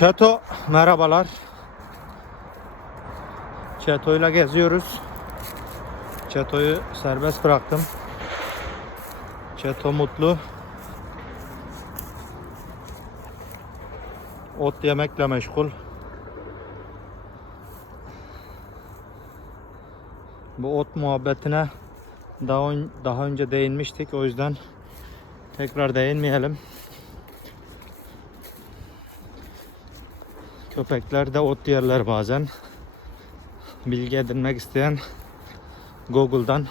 Çeto merhabalar. Çeto'yla geziyoruz. Çeto'yu serbest bıraktım. Çeto mutlu. Ot yemekle meşgul. Bu ot muhabbetine daha, daha önce değinmiştik. O yüzden tekrar değinmeyelim. Köpekler de ot yerler bazen. Bilgi edinmek isteyen Google'dan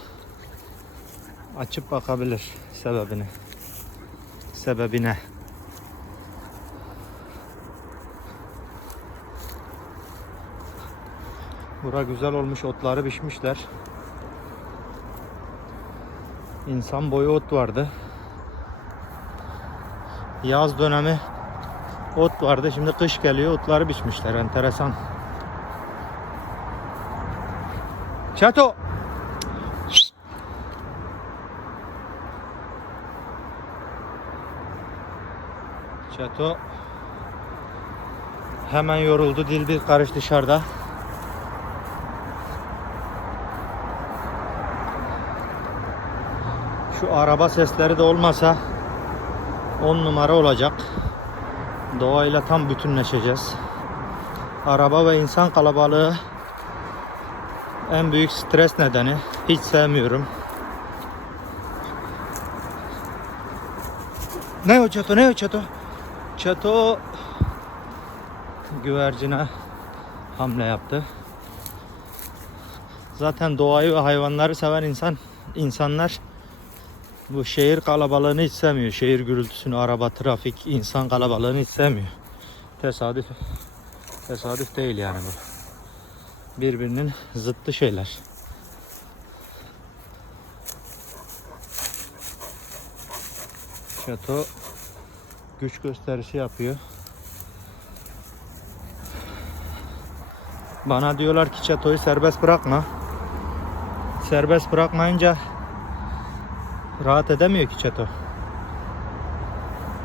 açıp bakabilir sebebini. Sebebine. Bura güzel olmuş otları biçmişler. İnsan boyu ot vardı. Yaz dönemi ot vardı. Şimdi kış geliyor otları biçmişler. Enteresan. Çato. Çato hemen yoruldu. Dil bir karış dışarıda. Şu araba sesleri de olmasa 10 numara olacak. Doğayla tam bütünleşeceğiz. Araba ve insan kalabalığı en büyük stres nedeni. Hiç sevmiyorum. Ne o çato ne o çato? Çato güvercine hamle yaptı. Zaten doğayı ve hayvanları seven insan insanlar bu şehir kalabalığını hiç sevmiyor. Şehir gürültüsünü, araba, trafik, insan kalabalığını hiç sevmiyor. Tesadüf tesadüf değil yani bu. Birbirinin zıttı şeyler. Şato güç gösterisi yapıyor. Bana diyorlar ki çatoyu serbest bırakma. Serbest bırakmayınca rahat edemiyor ki çato.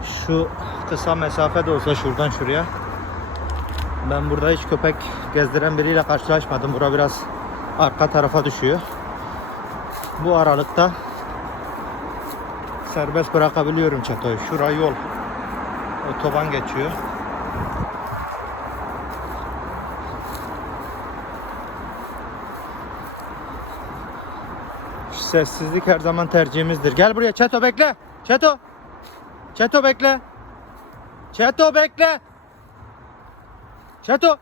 Şu kısa mesafe de olsa şuradan şuraya. Ben burada hiç köpek gezdiren biriyle karşılaşmadım. Bura biraz arka tarafa düşüyor. Bu aralıkta serbest bırakabiliyorum çatoyu. Şura yol. Otoban geçiyor. Sessizlik her zaman tercihimizdir. Gel buraya Çeto bekle. Çeto. Çeto bekle. Çeto bekle. Çeto.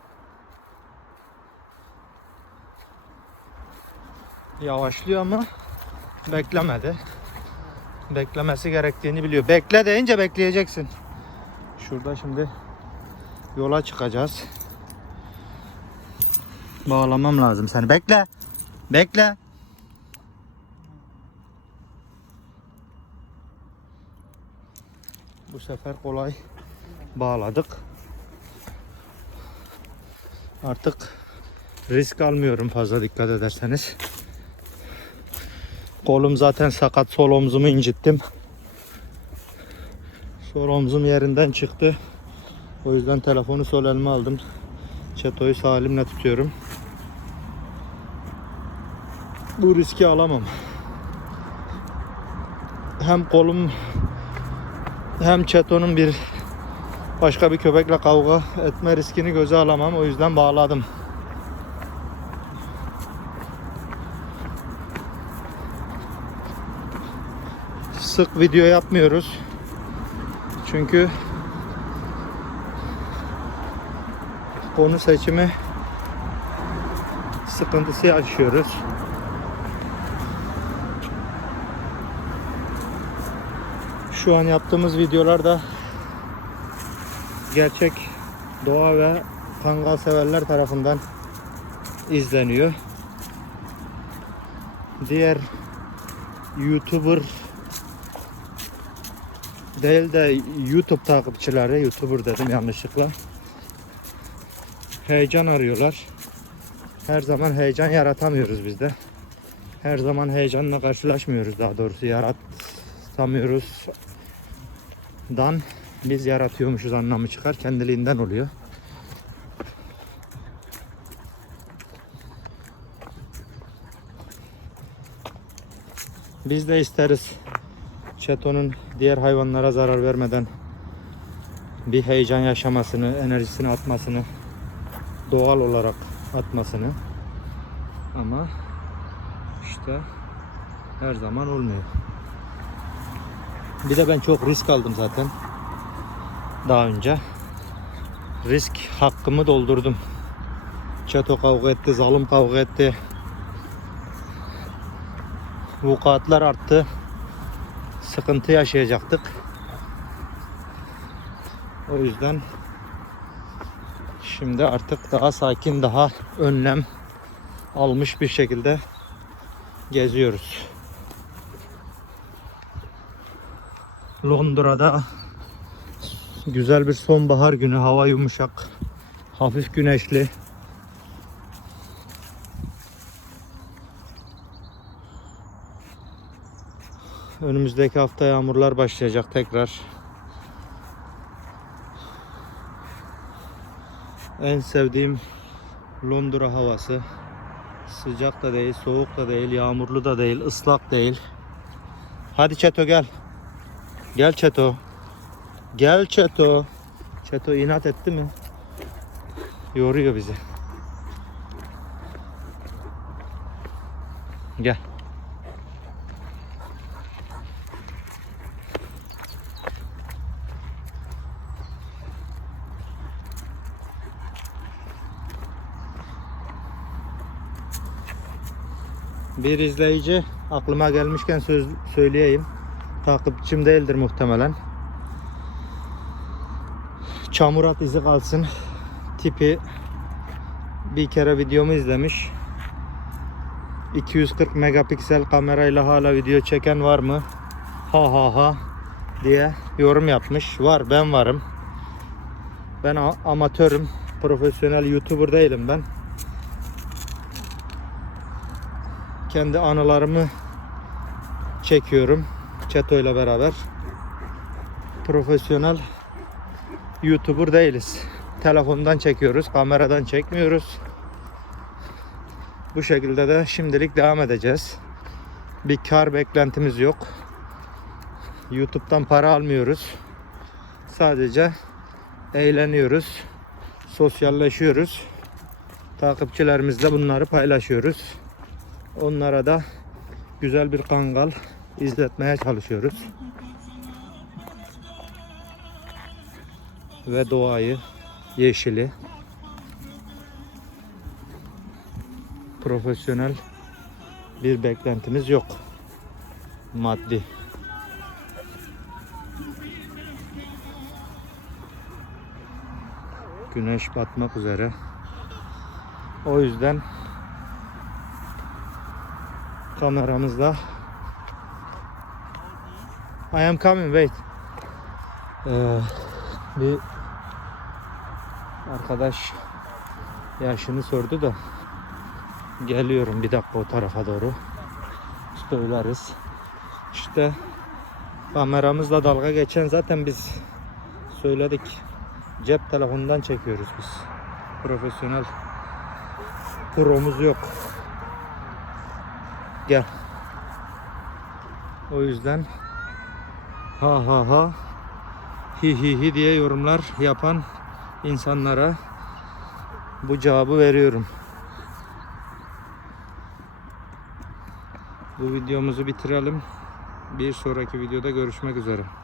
Yavaşlıyor ama beklemedi. Beklemesi gerektiğini biliyor. Bekle deyince bekleyeceksin. Şurada şimdi yola çıkacağız. Bağlamam lazım seni. Bekle. Bekle. Bu sefer kolay bağladık. Artık risk almıyorum fazla dikkat ederseniz. Kolum zaten sakat. Sol omzumu incittim. Sol omzum yerinden çıktı. O yüzden telefonu sol elime aldım. Çetoyu sağ elimle tutuyorum. Bu riski alamam. Hem kolum hem çetonun bir başka bir köpekle kavga etme riskini göze alamam. O yüzden bağladım. Sık video yapmıyoruz. Çünkü konu seçimi sıkıntısı yaşıyoruz. Şu an yaptığımız videolarda gerçek doğa ve kangal severler tarafından izleniyor. Diğer YouTuber değil de YouTube takipçileri, YouTuber dedim yanlışlıkla. Heyecan arıyorlar. Her zaman heyecan yaratamıyoruz biz de. Her zaman heyecanla karşılaşmıyoruz daha doğrusu yaratamıyoruz dan biz yaratıyormuşuz anlamı çıkar. Kendiliğinden oluyor. Biz de isteriz çetonun diğer hayvanlara zarar vermeden bir heyecan yaşamasını, enerjisini atmasını, doğal olarak atmasını. Ama işte her zaman olmuyor. Bir de ben çok risk aldım zaten. Daha önce. Risk hakkımı doldurdum. Çeto kavga etti, zalim kavga etti. Vukuatlar arttı. Sıkıntı yaşayacaktık. O yüzden şimdi artık daha sakin, daha önlem almış bir şekilde geziyoruz. Londra'da güzel bir sonbahar günü, hava yumuşak, hafif güneşli. Önümüzdeki hafta yağmurlar başlayacak tekrar. En sevdiğim Londra havası. Sıcak da değil, soğuk da değil, yağmurlu da değil, ıslak değil. Hadi Çeto gel. Gel Çeto. Gel Çeto. Çeto inat etti mi? Yoruyor bizi. Gel. Bir izleyici aklıma gelmişken söz söyleyeyim. Takipçim değildir muhtemelen. Çamurat izi kalsın. Tipi bir kere videomu izlemiş. 240 megapiksel kamerayla hala video çeken var mı? Ha ha ha diye yorum yapmış. Var ben varım. Ben amatörüm. Profesyonel YouTuber değilim ben. kendi anılarımı çekiyorum Çeto ile beraber. Profesyonel YouTuber değiliz. Telefondan çekiyoruz, kameradan çekmiyoruz. Bu şekilde de şimdilik devam edeceğiz. Bir kar beklentimiz yok. YouTube'dan para almıyoruz. Sadece eğleniyoruz, sosyalleşiyoruz. Takipçilerimizle bunları paylaşıyoruz. Onlara da güzel bir kangal izletmeye çalışıyoruz. Ve doğayı, yeşili, profesyonel bir beklentimiz yok. Maddi. Güneş batmak üzere. O yüzden kameramızla I am coming wait. Ee, bir arkadaş yaşını sordu da geliyorum bir dakika o tarafa doğru söyleriz. İşte kameramızla dalga geçen zaten biz söyledik. Cep telefonundan çekiyoruz biz. Profesyonel promuz yok. Gel. O yüzden ha ha ha hi hi hi diye yorumlar yapan insanlara bu cevabı veriyorum. Bu videomuzu bitirelim. Bir sonraki videoda görüşmek üzere.